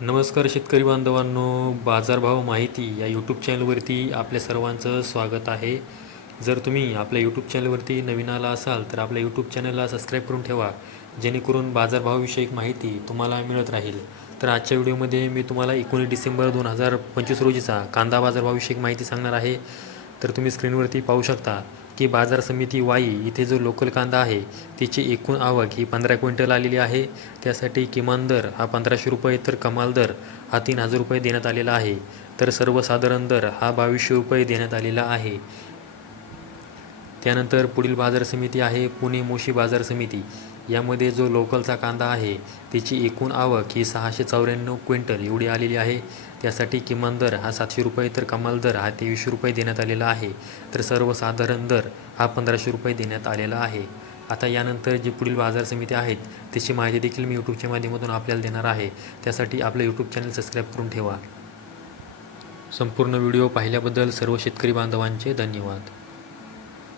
नमस्कार शेतकरी बांधवांनो बाजारभाव माहिती या यूट्यूब चॅनलवरती आपल्या सर्वांचं स्वागत आहे. जर तुम्ही आपल्या यूट्यूब चॅनलवरती नवीन आला असाल तर आपल्या यूट्यूब चॅनलला सबस्क्राईब करून ठेवा. जेणेकरून बाजारभावाविषयक माहिती तुम्हाला मिळत राहील. तर आजच्या व्हिडिओमध्ये मी तुम्हाला एकोणीस डिसेंबर दोन हजार पंचवीस रोजीचा कांदा बाजारभावाविषयक माहिती सांगणार आहे. तर तुम्ही स्क्रीनवरती पाहू शकता की बाजार समिती वाई इथे जो लोकल कांदा आहे तिची एकूण आवक ही पंधरा क्विंटल आलेली आहे. त्यासाठी किमान दर हा पंधराशे रुपये तर कमाल दर हा तीन हजार रुपये देण्यात आलेला आहे. तर सर्वसाधारण दर हा बावीसशे रुपये देण्यात आलेला आहे. त्यानंतर पुढील बाजार समिती आहे पुणे मोशी बाजार समिती. यामध्ये जो लोकलचा कांदा आहे त्याची एकूण आवक ही सहाशे चौऱ्याण्णव क्विंटल एवढी आलेली आहे. त्यासाठी किमान दर हा सातशे रुपये तर कमाल दर हा तेवीसशे रुपये देण्यात आलेला आहे. तर सर्वसाधारण दर हा पंधराशे रुपये देण्यात आलेला आहे. आता यानंतर जी पुढील बाजार समिती आहेत त्याची माहिती देखील मी यूट्यूबच्या माध्यमातून आपल्याला देणार आहे. त्यासाठी आपलं यूट्यूब चॅनल सबस्क्राईब करून ठेवा. संपूर्ण व्हिडिओ पाहिल्याबद्दल सर्व शेतकरी बांधवांचे धन्यवाद.